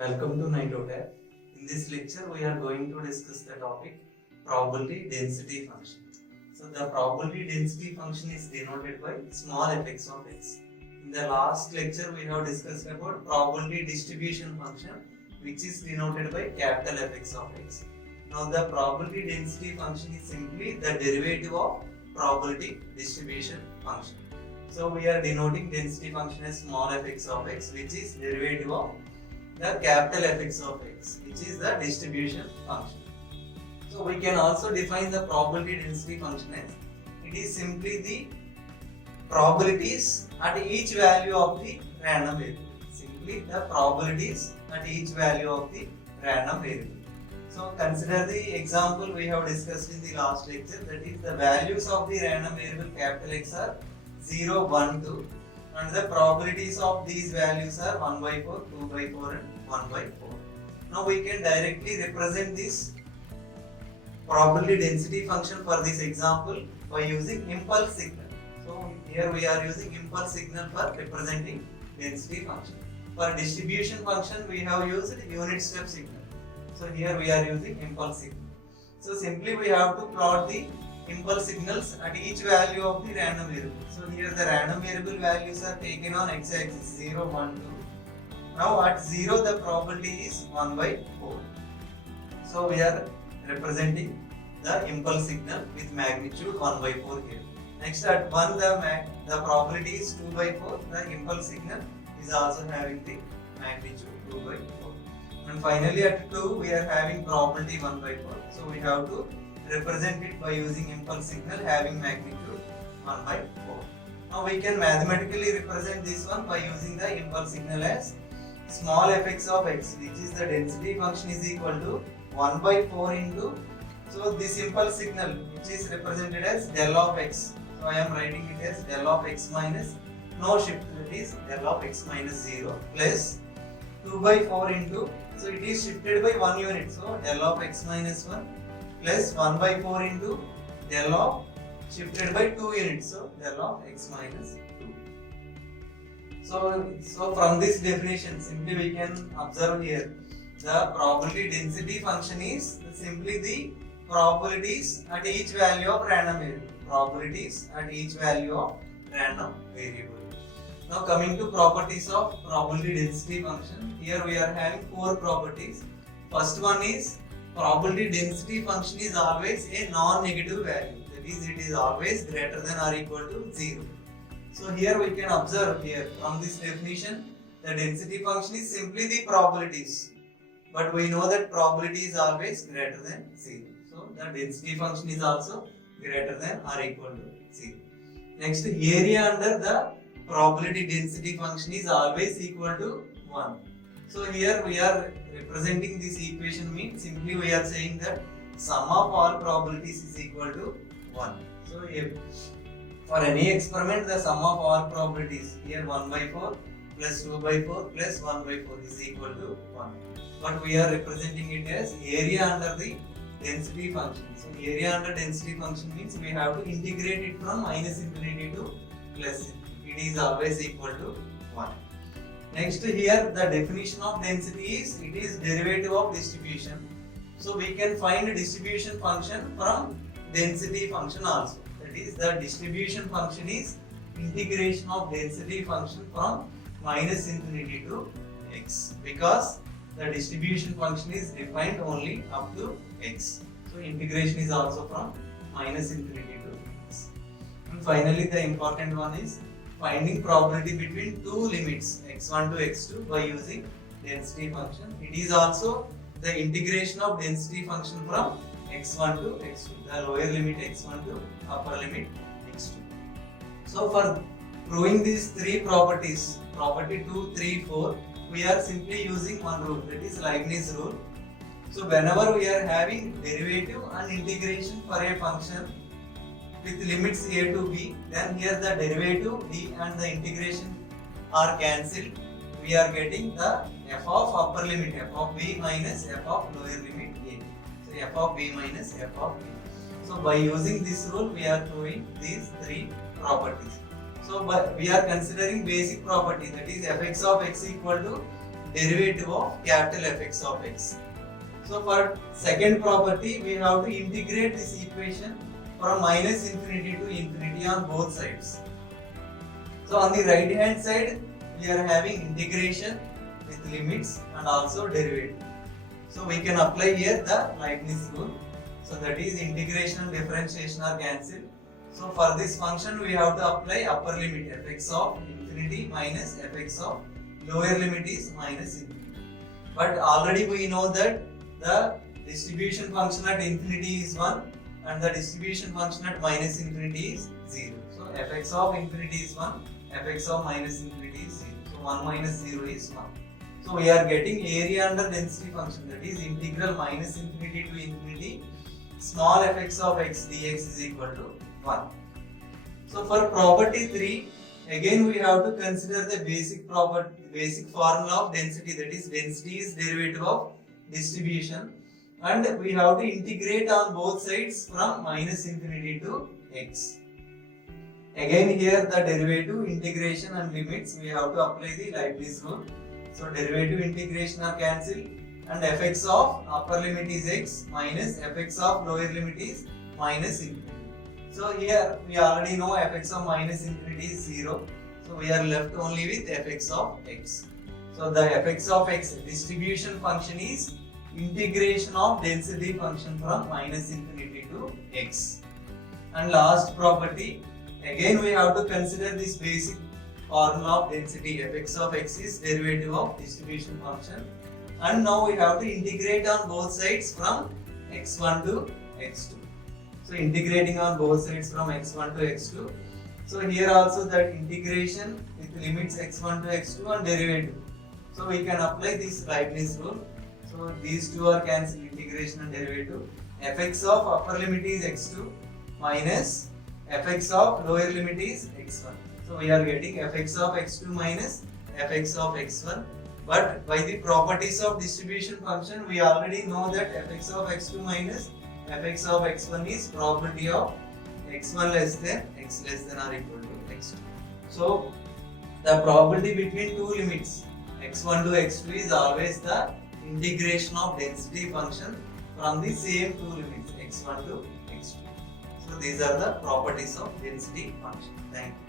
Welcome to Nitotech. In this lecture, we are going to discuss the topic probability density function. So, the probability density function is denoted by small fx of x. In the last lecture, we have discussed about probability distribution function, which is denoted by capital Fx of x. Now, the probability density function is simply the derivative of probability distribution function. So, we are denoting density function as small fx of x, which is derivative of the capital Fx of x, which is the distribution function. So we can also define the probability density function as it is simply the probabilities at each value of the random variable. Simply the probabilities at each value of the random variable. So consider the example we have discussed in the last lecture, that is the values of the random variable capital X are 0, 1, 2. And the probabilities of these values are 1 by 4, 2 by 4 and 1 by 4. Now we can directly represent this probability density function for this example by using impulse signal. So here we are using impulse signal for representing density function. For distribution function we have used unit step signal. So here we are using impulse signal. So simply we have to plot the impulse signals at each value of the random variable. So here the random variable values are taken on x-axis 0, 1, 2. Now at 0 the probability is 1 by 4. So we are representing the impulse signal with magnitude 1 by 4 here. Next at 1 the probability is 2 by 4. The impulse signal is also having the magnitude 2 by 4. And finally at 2 we are having probability 1 by 4. So we have to represent it by using impulse signal having magnitude 1 by 4. Now we can mathematically represent this one by using the impulse signal as small fx of x, which is the density function, is equal to 1 by 4 into, so this impulse signal which is represented as del of x. So I am writing it as del of x minus no shift, that is del of x minus 0 plus 2 by 4 into, so it is shifted by 1 unit, so del of x minus 1 plus 1 by 4 into del of shifted by 2 units, so del of x minus 2. So from this definition simply we can observe here the probability density function is simply the probabilities at each value of random variable. Probabilities at each value of random variable. Now coming to properties of probability density function, here we are having 4 properties. First one is probability density function is always a non-negative value, that is it is always greater than or equal to 0. So here we can observe here from this definition the density function is simply the probabilities, but we know that probability is always greater than 0. So the density function is also greater than or equal to 0. Next, area under the probability density function is always equal to 1. So here we are representing this equation means simply we are saying that sum of all probabilities is equal to 1. So if for any experiment the sum of all probabilities, here 1 by 4 plus 2 by 4 plus 1 by 4 is equal to 1. But we are representing it as area under the density function. So area under density function means we have to integrate it from minus infinity to plus infinity. It is always equal to 1. Next here the definition of density is it is derivative of distribution. So we can find a distribution function from density function also. That is the distribution function is integration of density function from minus infinity to x, because the distribution function is defined only up to x. So integration is also from minus infinity to x. And finally the important one is finding probability between two limits x1 to x2 by using density function. It is also the integration of density function from x1 to x2, the lower limit x1 to upper limit x2. So for proving these 3 properties, property 2, 3, 4, we are simply using one rule, that is Leibniz rule. So whenever we are having derivative and integration for a function with limits a to b, then here the derivative d and the integration are cancelled. We are getting the f of upper limit f of b minus f of lower limit a. So f of b minus f of b. So by using this rule we are proving these 3 properties. So we are considering basic property, that is fx of x equal to derivative of capital Fx of x. So for second property, we have to integrate this equation from minus infinity to infinity on both sides. So on the right hand side, we are having integration with limits and also derivative. So we can apply here the Leibniz rule. So that is integration and differentiation are cancelled. So for this function, we have to apply upper limit fx of infinity minus fx of lower limit is minus infinity. But already we know that the distribution function at infinity is 1 and the distribution function at minus infinity is 0. So fx of infinity is 1, fx of minus infinity is 0. So 1 minus 0 is 1. So we are getting area under density function, that is integral minus infinity to infinity small fx of x dx is equal to 1. So for property 3, again we have to consider the basic formula of density, that is density is derivative of distribution, and we have to integrate on both sides from minus infinity to x. Again here the derivative, integration and limits, we have to apply the Leibniz rule. So derivative integration are cancelled and fx of upper limit is x minus fx of lower limit is minus infinity. So here we already know fx of minus infinity is 0. So we are left only with fx of x. So the fx of x distribution function is integration of density function from minus infinity to x. And last property, again we have to consider this basic formula of density. Fx of x is derivative of distribution function, and now we have to integrate on both sides from x1 to x2. So integrating on both sides from x1 to x2. So here also that integration with limits x1 to x2 and derivative. So we can apply this Leibniz rule. So these two are cancelled, integration and derivative. Fx of upper limit is x2 minus fx of lower limit is x1. So we are getting fx of x2 minus fx of x1. But by the properties of distribution function, we already know that fx of x2 minus fx of x1 is probability of x1 less than x less than or equal to x2. So the probability between two limits x1 to x2 is always the integration of density function from the same two limits x1 to x2. So these are the properties of density function. Thank you.